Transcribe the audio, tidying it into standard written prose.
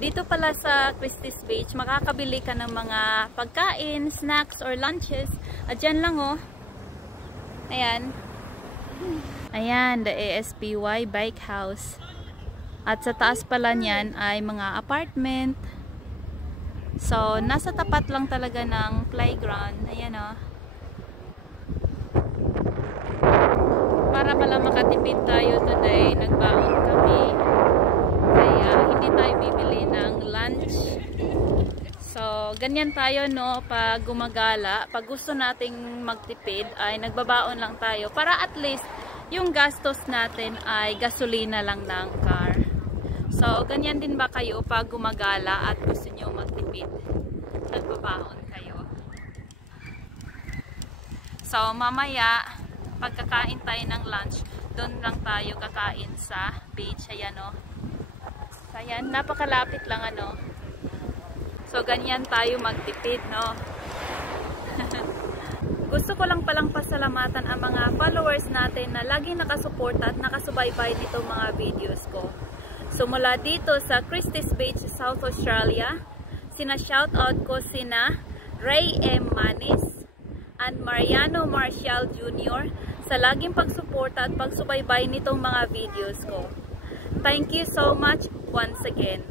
Dito pala sa Christie's Beach, makakabili ka ng mga pagkain, snacks, or lunches. At dyan lang oh. Ayan. Ayan, the ASPY Bike House. At sa taas pala niyan ay mga apartment. So, nasa tapat lang talaga ng playground. Ayan oh. Para pala makatipid tayo today, nagbaon kami. Kaya hindi tayo bibili ng lunch. So, ganyan tayo no, pag gumagala, pag gusto nating magtipid ay nagbabaon lang tayo para at least yung gastos natin ay gasolina lang ng car. So, ganyan din ba kayo pag gumagala at gusto nyo magtipid? Nagbabaon kayo. So, mamaya, pagkakain tayo ng lunch, doon lang tayo kakain sa beach. Ayan o. Ayan, napakalapit lang ano. So, ganyan tayo magtipid, no? Gusto ko lang palang pasalamatan ang mga followers natin na laging nakasuporta at nakasubaybay nitong mga videos ko. So, mula dito sa Christie's Beach, South Australia, sina-shoutout ko sina Ray M. Manis and Mariano Marcial Jr. sa laging pagsuporta at pagsubaybay nitong mga videos ko. Thank you so much once again.